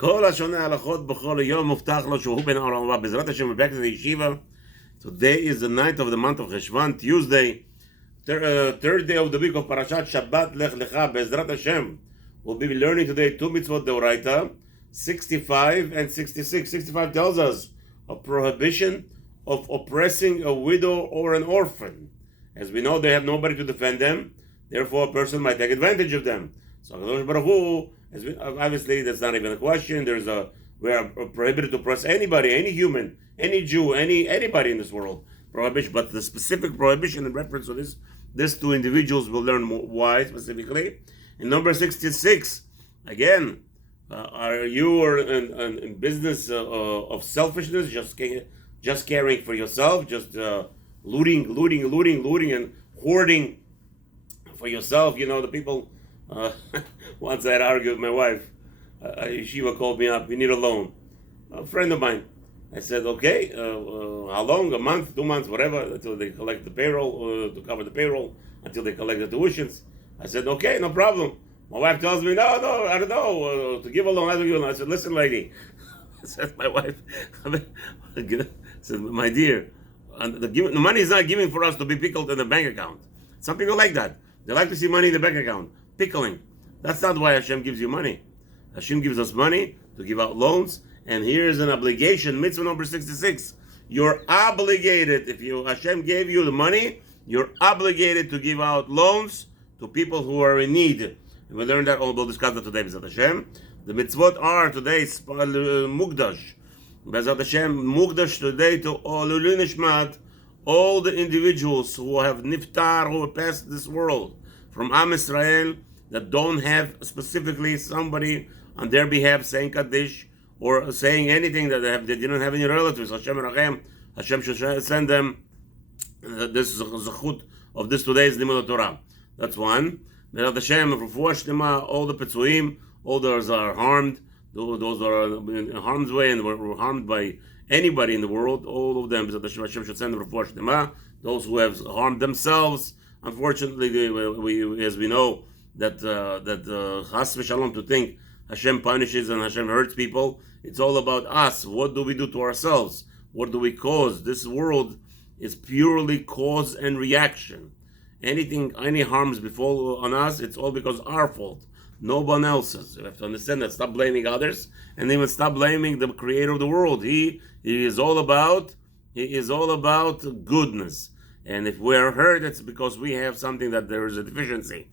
כל השונה הלכות בכל יום מובטח לו שהוא בן העולם הבא. בעזרת השם, we're back to the yeshiva. Today is the 9th of the month of Cheshvan, Tuesday, third day of the week of Parashat Shabbat Lech Lecha. Bezrat Hashem, we'll be learning today two mitzvot deoraita, 65 and 66. 65 tells us a prohibition of oppressing a widow or an orphan. As we know, they have nobody to defend them, therefore a person might take advantage of them. So HaKadosh Baruch Hu, obviously that's not even a question. We are prohibited to oppress anybody, any human, any Jew, anybody in this world. Prohibition, but the specific prohibition in reference to these two individuals, we'll learn why specifically. In number 66, again, are you in business of selfishness, just caring for yourself, just looting, and hoarding for yourself? You know, the people. Once I had argued with my wife. Yeshiva called me up. We need a loan. A friend of mine. I said, okay. How long? A month, 2 months, whatever, until they collect the payroll, to cover the payroll, until they collect the tuitions. I said, okay, no problem. My wife tells me, no, I don't know, to give a loan, I don't give a loan. I said, listen, lady. I said, my wife, I said, my dear, the money is not given for us to be pickled in the bank account. Some people like that. They like to see money in the bank account. Pickling. That's not why Hashem gives you money. Hashem gives us money to give out loans, and here's an obligation, mitzvah number 66. You're obligated, if Hashem gave you the money, you're obligated to give out loans to people who are in need. And we learned that, we'll discuss that today, B'ezrat Hashem. The mitzvot are today mukdash. B'ezrat Hashem, mukdash today to Olulin Nishmat, all the individuals who have niftar, who have passed this world, from Am Israel, that don't have specifically somebody on their behalf saying Kaddish or saying anything that they didn't have any relatives. Hashem Rachem, Hashem should send them. This is a zechut of this today's Limud Torah. That's one. B'ezrat Hashem, refuah shlema, all the petzuim, all those are harmed, those are in harm's way and were harmed by anybody in the world, all of them. B'ezrat Hashem should send them refuah shlema. Those who have harmed themselves, unfortunately, we as we know, that chas v'shalom, to think Hashem punishes and Hashem hurts people. It's all about us. What do we do to ourselves? What do we cause? This world is purely cause and reaction. Any harms befall on us, it's all because our fault, no one else's. You have to understand that. Stop blaming others, and even stop blaming the creator of the world. He is all about goodness. And if we are hurt, it's because we have something that there is a deficiency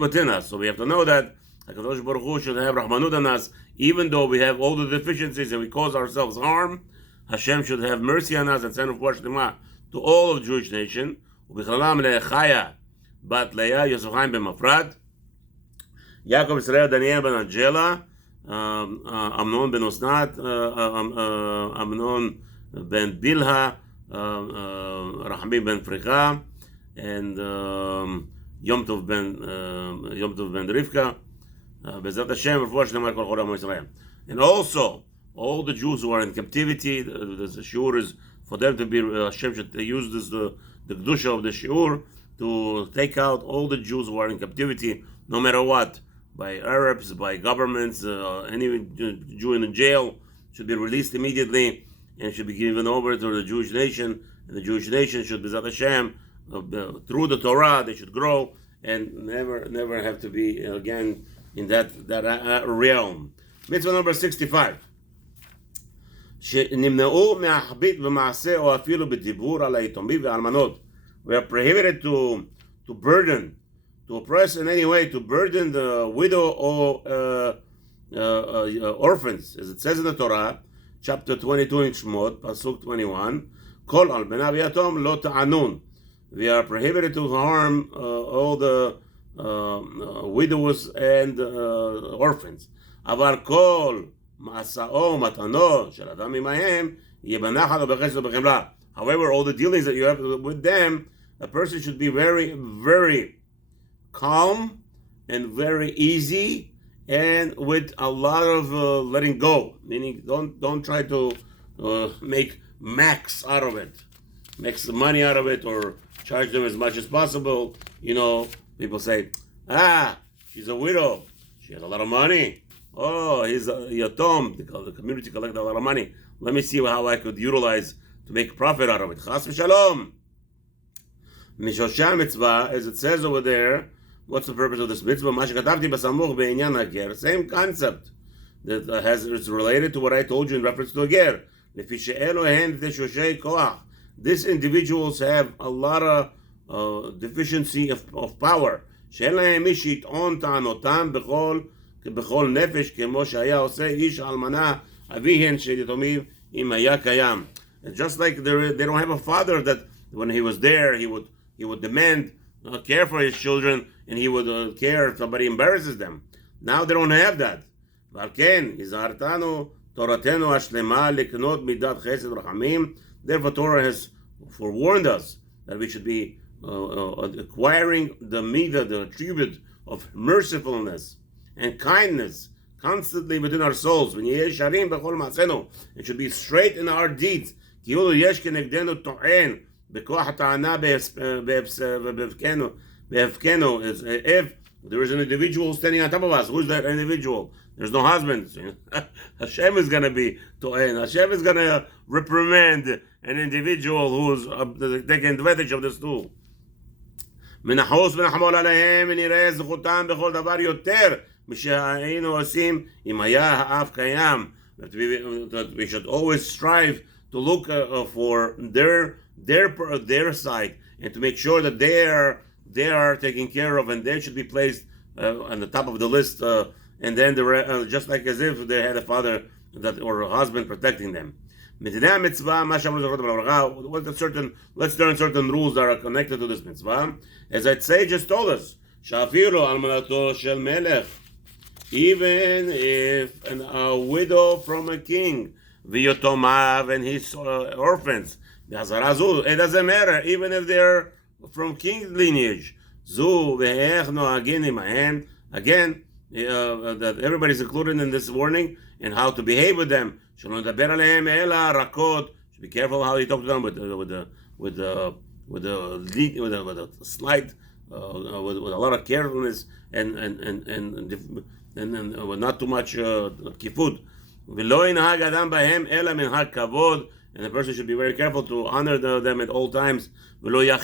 within us. So we have to know that HaKadosh Baruch Hu should have Rahmanut on us, even though we have all the deficiencies and we cause ourselves harm. Hashem should have mercy on us and send refuah shlema to all of the Jewish nation. U'bichalam le'echaya bat Leah Yosef Chaim ben Mafrad, Yaakov Israel Daniel ben Angela, Amnon ben Osnat, Amnon ben Bilha, Rahmi ben Fricha, and Yom Tov ben Rivka. B'ezrat Hashem, refuah shlema kol chol Am Yisrael. And also, all the Jews who are in captivity, the shiur is for them to be, Hashem should use the kedusha of the shiur to take out all the Jews who are in captivity, no matter what, by Arabs, by governments, any Jew in the jail should be released immediately and should be given over to the Jewish nation. And the Jewish nation should, B'ezrat Hashem, through the Torah, they should grow and never have to be again in that realm. Mitzvah number 65. שנמנעו מהחבית במעשה או אפילו בדיבור על היתומים והאלמנות. We are prohibited to burden, to oppress in any way, to burden the widow or orphans, as it says in the Torah, chapter 22 in Shmot, pasuk 21. Kol almana v'yatom lo ta'anun. We are prohibited to harm all the widows and orphans. אבל כל מעשאו מתנו של אדם עמהם יהיה בנחת ובחסד ובחמלה. However, all the dealings that you have with them, a person should be very, very calm and very easy, and with a lot of letting go. Meaning, don't try to make max out of it, make some money out of it, or charge them as much as possible. You know, people say, she's a widow, she has a lot of money. Oh, he's a yatom. The community collected a lot of money. Let me see how I could utilize to make a profit out of it. Chas v'shalom. Mishosha mitzvah, as it says over there, what's the purpose of this mitzvah? Ma shekatavti basamuch be'inyan hager. Same concept that is related to what I told you in reference to a ger. These individuals have a lot of deficiency of power. שאין להם מי שיטעון טענותם בכל נפש כמו שהיה עושה איש אלמנה אביהן של יתומים אם היה קיים. Just like they don't have a father that when he was there he would demand care for his children and he would care if somebody embarrasses them. Now they don't have that. ועל כן הזהרתנו תורתנו השלמה לקנות מידת חסד רחמים. Therefore Torah has forewarned us that we should be acquiring the midah, the attribute of mercifulness and kindness constantly within our souls. It should be straight in our deeds. If there is an individual standing on top of us, who's that individual? There's no husband. Hashem is going to be to'en. Hashem is going to reprimand an individual who's taking advantage of this tool. מנחוס ונחמול עליהם ונראה זכותם בכל דבר יותר משהיינו עושים אם היה האב קיים. That we should always strive to look for their side and to make sure that they are taken care of and they should be placed on the top of the list and then just like as if they had a father or a husband protecting them. Let's learn certain rules that are connected to this mitzvah. As I say, just told us, even if a widow from a king, and his orphans, it doesn't matter, even if they're from king lineage. Again, that everybody's included in this warning and how to behave with them. Should be careful how you talk to them with a slight, with a lot of carefulness and with not too much kifud. And the person should be very careful to honor them at all times. Not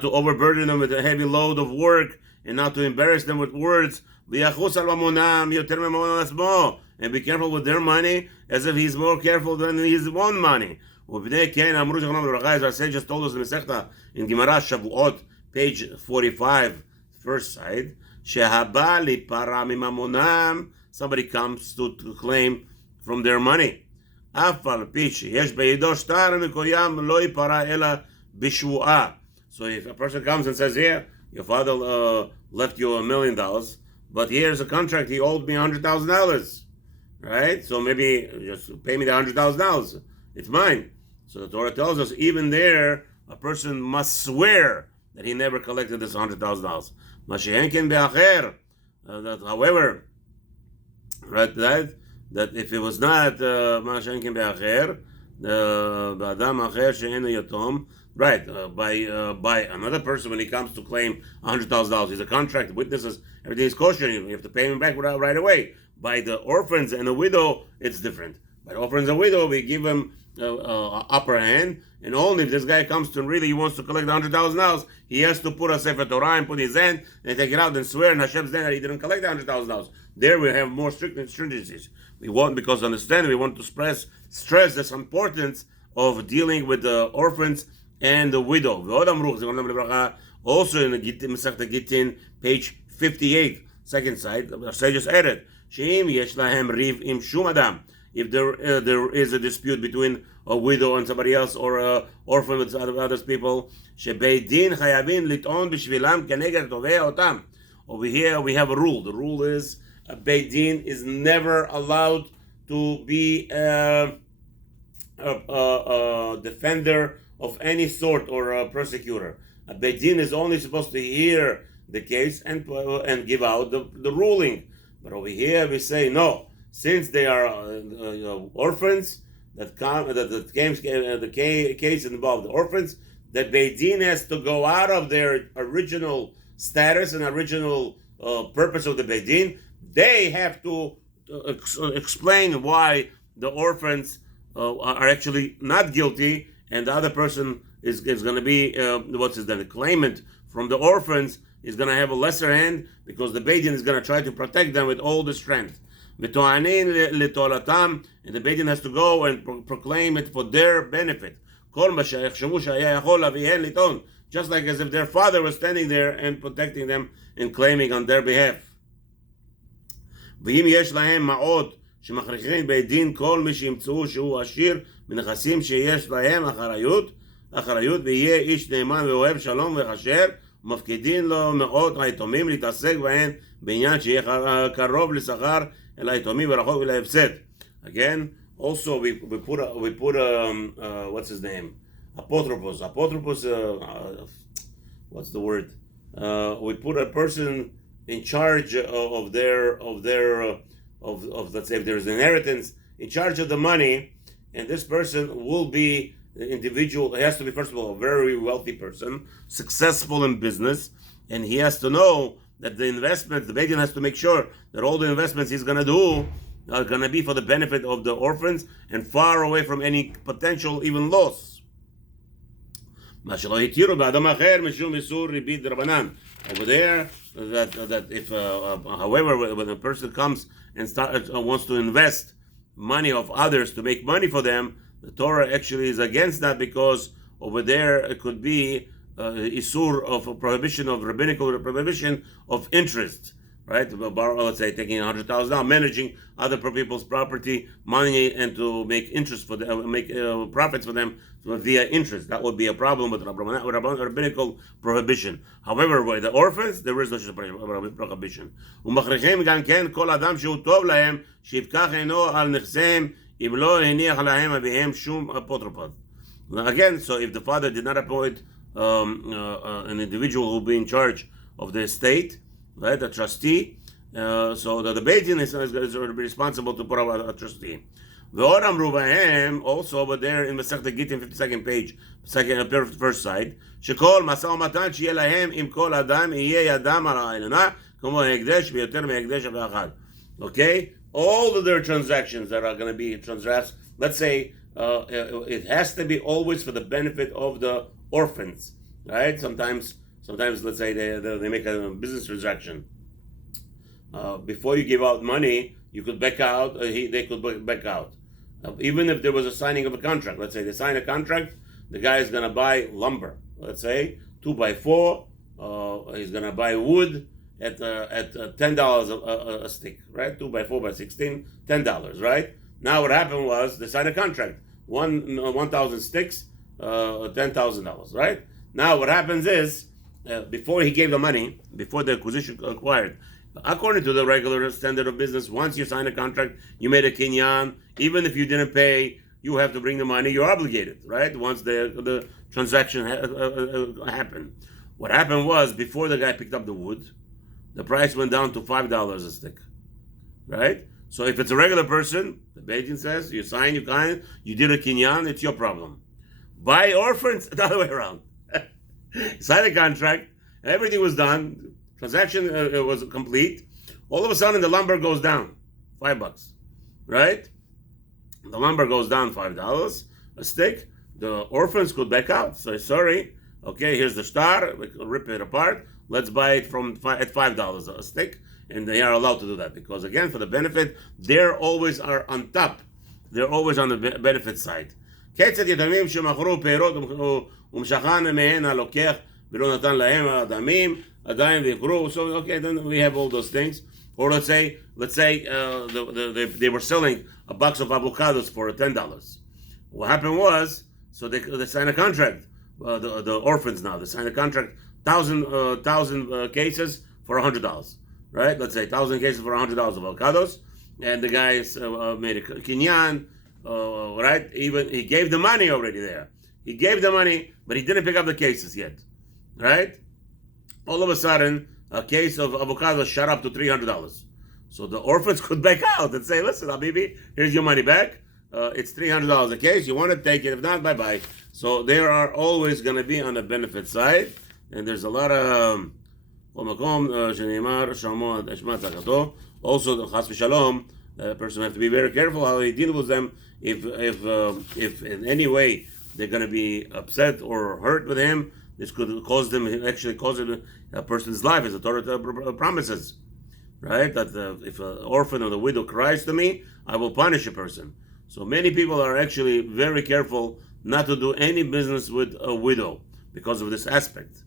to overburden them with a heavy load of work, and not to embarrass them with words. And be careful with their money as if he's more careful than his own money. As our sages told us in Masechta in Gemara Shavuot, page 45, first side, somebody comes to claim from their money. So if a person comes and says, here, your father left you $1 million, but here's a contract, he owed me $100,000, right? So maybe just pay me the $100,000. It's mine. So the Torah tells us, even there, a person must swear that he never collected this $100,000. However, right, that if it was not right, by another person when he comes to claim $100,000, he's a contract, witnesses, everything is kosher, you have to pay him back right away. By the orphans and the widow, it's different. By the orphans and widow, we give him upper hand, and only if this guy comes to really he wants to collect $100,000, he has to put a Sefer Torah and put his hand and take it out and swear in Hashem's name that he didn't collect the $100,000. There we have more stringencies. We want, because understand, we want to stress this importance of dealing with the orphans and the widow. Also in the Masechta Gittin, page 58, second side, the sages added, if there is a dispute between a widow and somebody else, or an orphan with other people, over here we have a rule. The rule is a Beit Din is never allowed to be a defender of any sort or a persecutor. A Beit Din is only supposed to hear the case and give out the ruling. But over here we say no. Since they are orphans the case involved the orphans, that Beit Din has to go out of their original status and original purpose of the Beit Din, they have to explain why the orphans are actually not guilty, and the other person is going to be the claimant from the orphans is going to have a lesser hand, because the Beit Din is going to try to protect them with all the strength. And the Beit Din has to go and proclaim it for their benefit. Just like as if their father was standing there and protecting them and claiming on their behalf. ואם יש להם מעות שמכריחים בית דין כל מי שימצאו שהוא עשיר בנכסים שיש להם אחריות ויהיה איש נאמן ואוהב שלום וכשר ומפקידין לו מעות היתומים להתעסק בהן בעניין שיהיה קרוב לשכר אל היתומים ורחוק ולהפסד. Again, also we put what's his name? Apotropos, what's the word? We put a person in charge of let's say if there's inheritance, in charge of the money, and this person will be the individual. He has to be, first of all, a very wealthy person, successful in business, and he has to know that the investments, the Beit Din has to make sure that all the investments he's going to do are going to be for the benefit of the orphans and far away from any potential even loss. Over there, that if however, when a person comes and wants to invest money of others to make money for them, the Torah actually is against that, because over there it could be isur of a prohibition of rabbinical prohibition of interest, right? Let's say taking $100,000, managing other people's property, money, and to make interest for them, make profits for them via interest. That would be a problem with rabbinical prohibition. However, by the orphans, there is no prohibition. ומכריחים גם כן כל אדם שהוא טוב להם, שיפקח עינו על נכסיהם, אם לא הניח להם אביהם שום אפוטרופוס. Again, so if the father did not appoint an individual who will be in charge of the estate, right, a trustee, so that the Beit Din is responsible to put up a trustee. ועוד אמרו בהם, also over there in מסכת גיטין, 52nd page, first side, שכל משא ומתן שיהיה להם עם כל אדם, יהיה ידם על העליונה, כמו ההקדש ויותר מהקדש ואחד. Okay? All of their transactions that are going to be transacted, let's say, it has to be always for the benefit of the orphans, right? Sometimes let's say they make a business transaction. Before you give out money, you could back out, they could back out. Even if there was a signing of a contract, let's say they sign a contract, the guy is going to buy lumber, let's say 2x4, he's going to buy wood at $10 a stick, right? 2x4 by 16, $10, right? Now what happened was they signed a contract, 1,000 sticks, $10,000, right? Now what happens is, before he gave the money, before the acquisition acquired, according to the regular standard of business, once you sign a contract, you made a kinyan, even if you didn't pay, you have to bring the money, you're obligated, right? Once the transaction happened. What happened was, before the guy picked up the wood, the price went down to $5 a stick, right? So if it's a regular person, the Beit Din says, you sign, you did a kinyan, it's your problem. By orphans, the other way around. Sign a contract, everything was done, transaction was complete. All of a sudden, the lumber goes down, $5, right? The lumber goes down $5 a stick. The orphans could back out. Say, sorry, okay, here's the star. We can rip it apart. Let's buy it at $5 a stick, and they are allowed to do that because, again, for the benefit, they're always are on top. They're always on the benefit side. כיצד יתומים שמכרו פירות ומשכן מהן הלוקח ולא נתן להם האדמים עדיין ויקרו. So okay, then we have all those things. Or let's say they were selling a box of avocados for $10. What happened was, so they signed a contract. The orphans now, they signed a contract, 1,000 cases for $100, right? Let's say 1,000 cases for $100 of avocados, and the guys made a kinyan, right? Even he gave the money already there. He gave the money, but he didn't pick up the cases yet, right? All of a sudden, a case of avocados shot up to $300. So the orphans could back out and say, listen, Habibi, here's your money back. It's $300 a case. You want to take it. If not, bye-bye. So they are always going to be on the benefit side. And there's a lot of Also, the chas v'shalom, the person have to be very careful how he deals with them. If in any way they're going to be upset or hurt with him, this could cause them, actually cause a person's life, as the Torah promises, right? That if an orphan or the widow cries to me, I will punish a person. So many people are actually very careful not to do any business with a widow because of this aspect,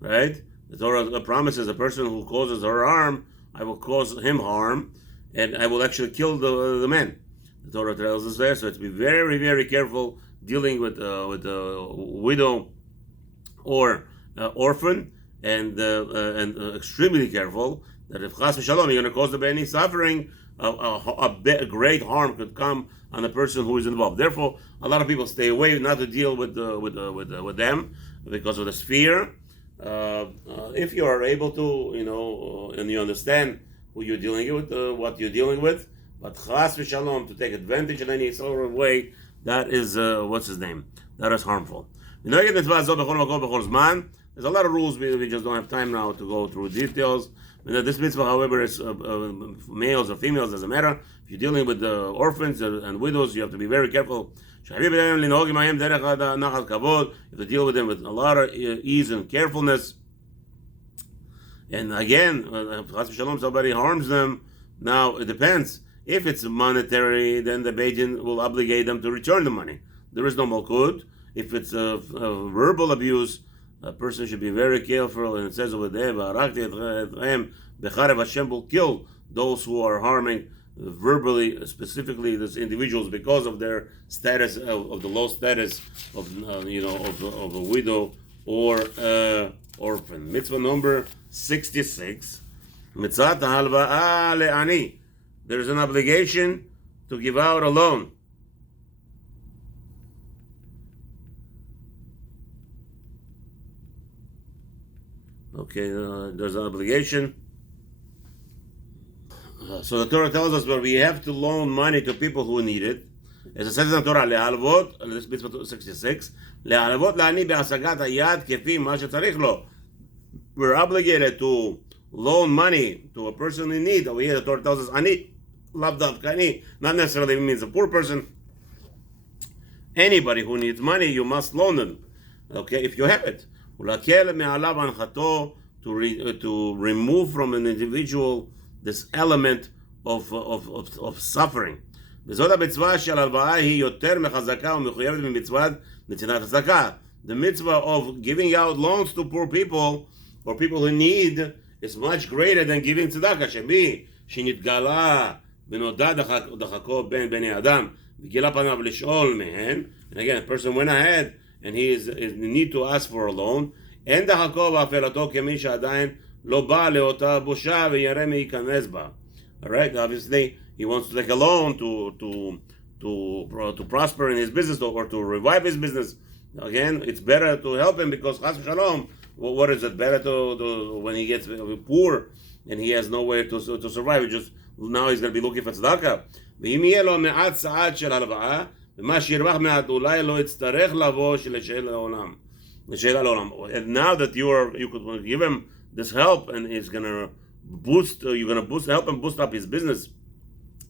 right? The Torah promises a person who causes her harm, I will cause him harm, and I will actually kill the man. The Torah tells us there, so to be very, very careful dealing with a widow or orphan, and extremely careful that if chas v'shalom you're going to cause them any suffering, a great harm could come on the person who is involved. Therefore, a lot of people stay away not to deal with them because of the sphere. If you are able to, and you understand who you're dealing with, what you're dealing with, but chas v'shalom to take advantage in any sort of way, that is what's his name? That is harmful. There's a lot of rules. We just don't have time now to go through details. This mitzvah, however, is males or females, doesn't matter. If you're dealing with orphans and widows, you have to be very careful. You have to deal with them with a lot of ease and carefulness. And again, if somebody harms them, now it depends. If it's monetary, then the Beit Din will obligate them to return the money. There is no malkut. If it's a verbal abuse, a person should be very careful. And it says over there, Hashem will kill those who are harming verbally, specifically these individuals, because of their status, of the low status of a widow or orphan. Mitzvah number 66. Mitzvah halva'a le'ani. There is an obligation to give out a loan. Okay, there's an obligation. So the Torah tells us that we have to loan money to people who need it. As it says in the Torah, le'alvot, this is mitzvah 66, le'alvot la'ani be'asagat hayad kefi ma shetzarich lo. We're obligated to loan money to a person in need. Over here, the Torah tells us, ani, lav davka ani, not necessarily means a poor person. Anybody who needs money, you must loan them. Okay, if you have it. To remove from an individual this element of suffering. The mitzvah of giving out loans to poor people or people who need is much greater than giving tzedakah. שמי שנתגלה ונודע דחקו בין בני אדם וגילה פניו לשאול מהן. And again, a person went ahead and he is in need to ask for a loan. אין דחקו ואפלתו כמי שעדיין לא בא לאותה בושה וירא מי ייכנס בה. All right, obviously he wants to take a loan to prosper in his business or to revive his business. Again, it's better to help him because chas v'shalom, what is it better to when he gets poor and he has nowhere to survive? Just now he's going to be looking for tzedakah. ואם יהיה לו מעט צעד של הלוואה, ומה שירווח מעט אולי לא יצטרך לבוא לשאלה לעולם. And now that you could give him this help and he's going to help him boost up his business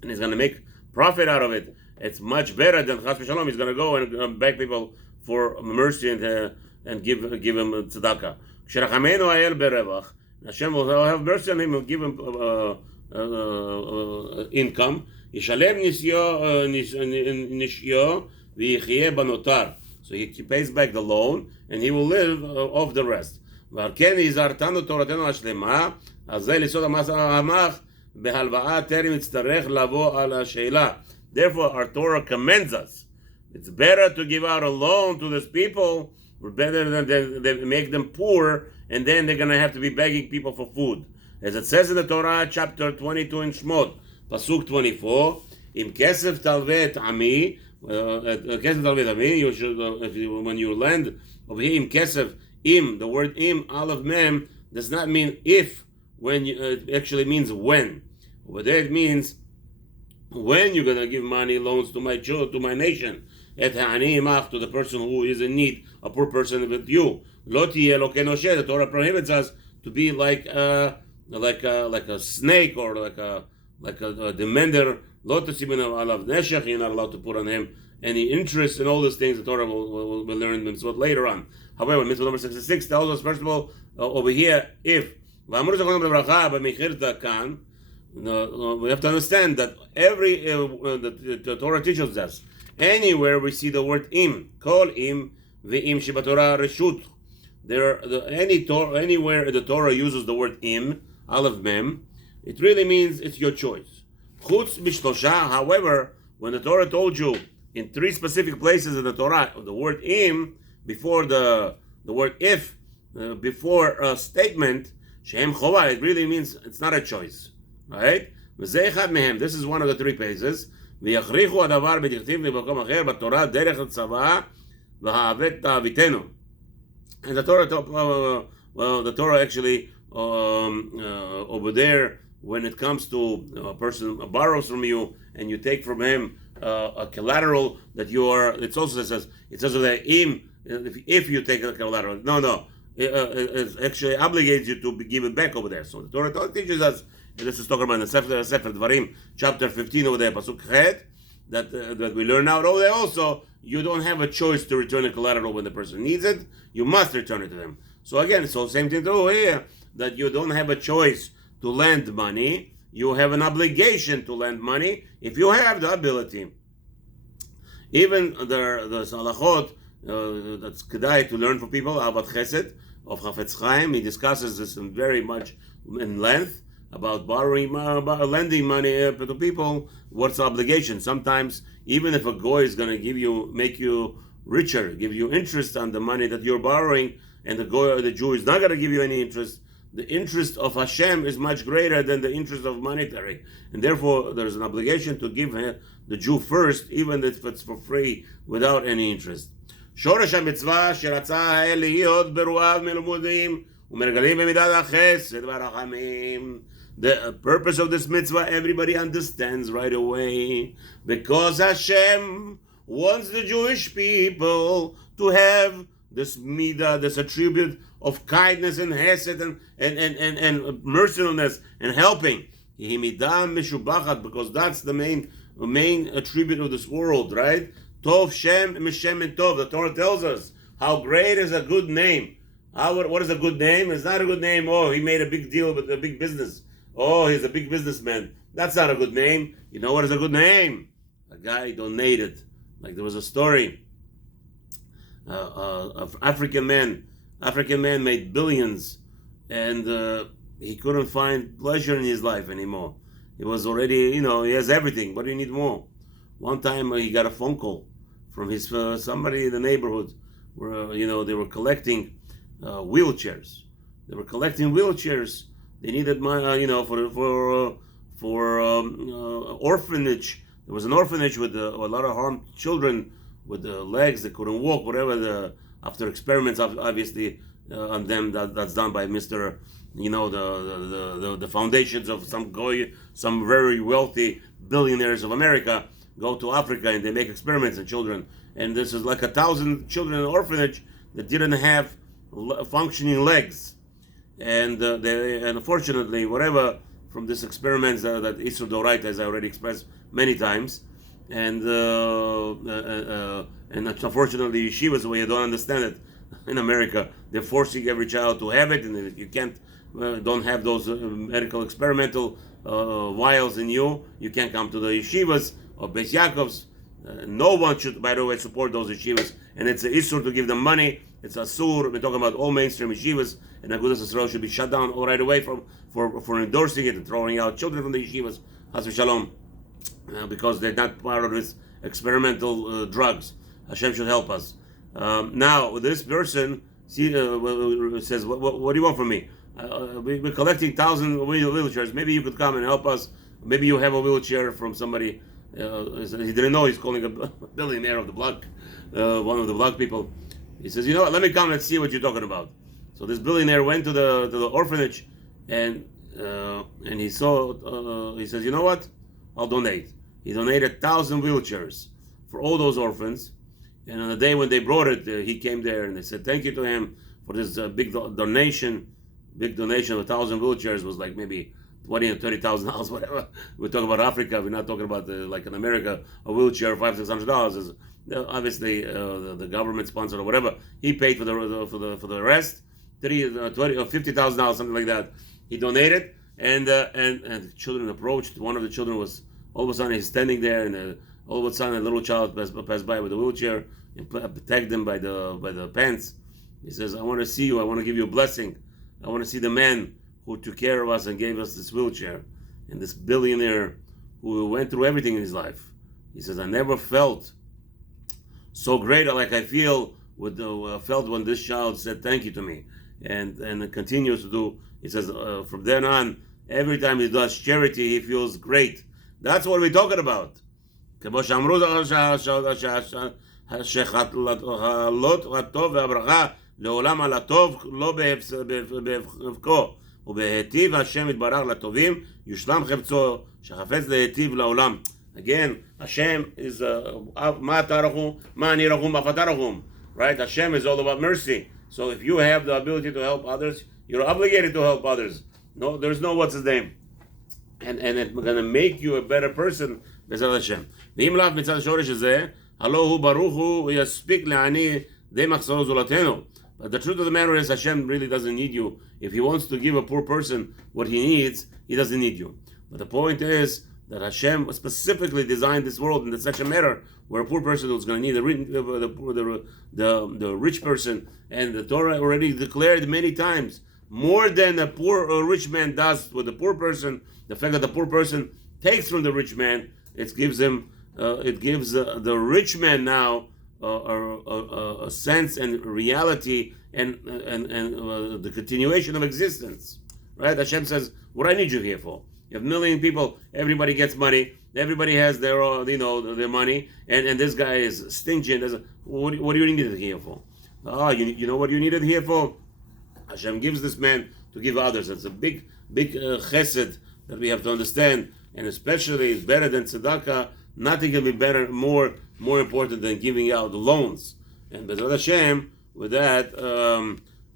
and he's going to make profit out of it. It's much better than chas v'shalom. He's going to go and beg people for mercy and give him tzedakah. כשרחמנו האל ברווח, Hashem will have mercy on him and give him income. ישלם נשיו ויחיה בנותר. So he pays back the loan and he will live off the rest. ועל כן הזהרתנו תורתנו השלמה, אז זה ליסוד המח בהלוואה טרם יצטרך לבוא על השאלה. Therefore our Torah commends us. It's better to give out a loan to these people better than they make them poor and then they're going to have to be begging people for food. As it says in the Torah, chapter 22 in Shmot, Pasuk 24, Im kesef talvet ami, kesef talvet ami, when you lend, over here, Im kesef, Im, the word Im, aleph mem, does not mean if, when it actually means when. Over there it means when you're going to give money, loans to my nation, et ha'ani imach, to the person who is in need, a poor person with you. Lo tiyeh lo kenoshe, the Torah prohibits us to be like a snake or like a demender. Lo tasimin alav neshech. You're not allowed to put on him any interest in all these things. The Torah will learn Mitzvoth later on. However, Mitzvah number 66 tells us, first of all, over here, if we have to understand that every the Torah teaches us, anywhere we see the word im, kol im ve'im shebatorah reshut. Anywhere the Torah uses the word im, aleph mem, it really means it's your choice. Chutz mishlosha. However, when the Torah told you in 3 specific places in the Torah, the word im before the word if, before a statement, shehem chova, it really means it's not a choice, right? This is one of the 3 places. ויכריחו הדבר בדכתיב במקום אחר בתורה דרך הצוואה והאהבת תאהביתנו. And the Torah actually over there, when it comes to a person borrows from you and you take from him a collateral that you are, it says that if you take a collateral, it actually obligates you to give it back over there. So the Torah teaches us, this is talking about in the Sofer Dvarim, chapter 15 over there, pasuk chet, that we learn out over there also. You don't have a choice to return a collateral when the person needs it. You must return it to them. So again, it's the same thing over here, that you don't have a choice to lend money. You have an obligation to lend money if you have the ability. Even the halachot that's kedai to learn for people, Avat Chesed of Chafetz Chaim, he discusses this very much in length about lending money to people. What's the obligation? Sometimes, even if a goy is going to make you richer, give you interest on the money that you're borrowing, and the goy or the Jew is not going to give you any interest, the interest of Hashem is much greater than the interest of monetary, and therefore there's an obligation to give the Jew first, even if it's for free, without any interest. שורש המצווה שרצה האל להיות ברואיו מלומדים ומרגלים במידת החסד והרחמים. The purpose of this mitzvah, everybody understands right away, because Hashem wants the Jewish people to have this midah, this attribute of kindness and hesed and mercifulness and helping. Because that's the main attribute of this world, right? Tov Shem Mishem and Tov. The Torah tells us how great is a good name. What is a good name? It's not a good name. Oh, he made a big deal with a big business. Oh, he's a big businessman. That's not a good name. You know what is a good name? A guy donated. Like there was a story. Of African man made billions, and he couldn't find pleasure in his life anymore. He was already, he has everything. What do you need more? One time he got a phone call from his somebody in the neighborhood where they were collecting wheelchairs. They needed money, for orphanage. There was an orphanage with a lot of harmed children with the legs that couldn't walk, whatever. After experiments, obviously on them, that's done by Mr. The foundations of some very wealthy billionaires of America go to Africa and they make experiments on children. And this is like 1,000 children in an orphanage that didn't have functioning legs. And unfortunately, whatever from this experiments that Isur Doraita, as I already expressed many times, and unfortunately, yeshivas, where you don't understand it in America, they're forcing every child to have it, and if you don't have those medical experimental vials in you can't come to the yeshivas or Beis Yaakovs. No one should, by the way, support those yeshivas, and it's an isur to give them money. It's a sur. We're talking about all mainstream yeshivas, and Agudas Yisrael should be shut down right away for endorsing it and throwing out children from the yeshivas. Chas v'shalom, because they're not part of this experimental drugs. Hashem should help us. Now, this person says, what do you want from me? We're collecting 1,000 wheelchairs. Maybe you could come and help us. Maybe you have a wheelchair from somebody. He didn't know he's calling a billionaire of the block, one of the block people. He says, what, let me come and see what you're talking about. So this billionaire went to the orphanage, and he saw, he says, you know what? I'll donate. He donated 1,000 wheelchairs for all those orphans. And on the day when they brought it, he came there and they said thank you to him for this big donation. big donation of 1,000 wheelchairs was like maybe $20,000 and $30,000, whatever. We're talking about Africa. We're not talking about like in America, a wheelchair $500-600 is obviously the government sponsored or whatever. He paid for the rest, $20,000 or $50,000, something like that. He donated, and the children approached. One of the children was all of a sudden he's standing there, and all of a sudden a little child passed by with a wheelchair and tagged him by the pants. He says, "I want to see you. I want to give you a blessing. I want to see the man who took care of us and gave us this wheelchair, and this billionaire who went through everything in his life." He says, "I never felt so great like I felt when this child said thank you to me," and it continues to do. He says, from then on, every time he does charity, he feels great. That's what we're talking about. לעולם על הטוב לא בהפקו ובהיטיב השם יתברך לטובים יושלם חפצו שחפץ להיטיב לעולם. Again, Hashem is מה אתה רחום, מה אני רחום, אף אתה רחום. Right? Hashem is all about mercy. So if you have the ability to help others, you're obligated to help others. No, there's no what's his name. And it's going to make you a better person בעזרת השם. ואם לאו מצד השורש הזה, הלא הוא ברוך הוא יספיק לעני די מחסרו זולתנו. But the truth of the matter is, Hashem really doesn't need you. If He wants to give a poor person what he needs, He doesn't need you. But the point is that Hashem specifically designed this world in such a manner where a poor person is going to need the rich person. And the Torah already declared many times, more than a poor or rich man does with the poor person, the fact that the poor person takes from the rich man, it gives him, the rich man now a sense and reality and the continuation of existence, right? Hashem says, "What I need you here for? You have a million people. Everybody gets money. Everybody has their their money, and this guy is stingy. And what do you need it here for? You know what you need it here for? Hashem gives this man to give others. It's a big chesed that we have to understand, and especially it's better than tzedakah. Nothing can be better, more important than giving out loans. And B'ezrat Hashem, with that,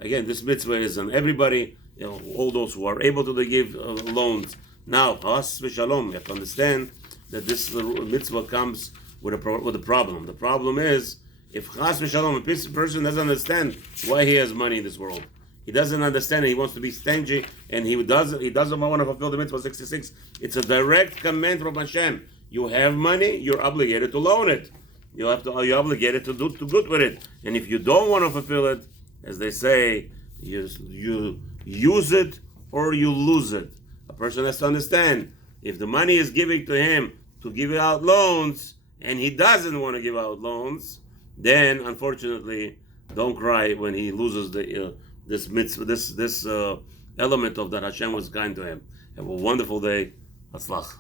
again, this mitzvah is on everybody, all those who are able to give loans. Now, chas v'shalom, you have to understand that this mitzvah comes with a problem. The problem is, if chas v'shalom, a person doesn't understand why he has money in this world, he doesn't understand it, he wants to be stingy, and he doesn't want to fulfill the mitzvah 66. It's a direct command from Hashem. You have money, you're obligated to loan it. You're obligated to do good with it. And if you don't want to fulfill it, as they say, you use it or you lose it. A person has to understand, if the money is given to him to give out loans, and he doesn't want to give out loans, then unfortunately, don't cry when he loses this mitzvah, this element of that Hashem was kind to him. Have a wonderful day. Hatzlach.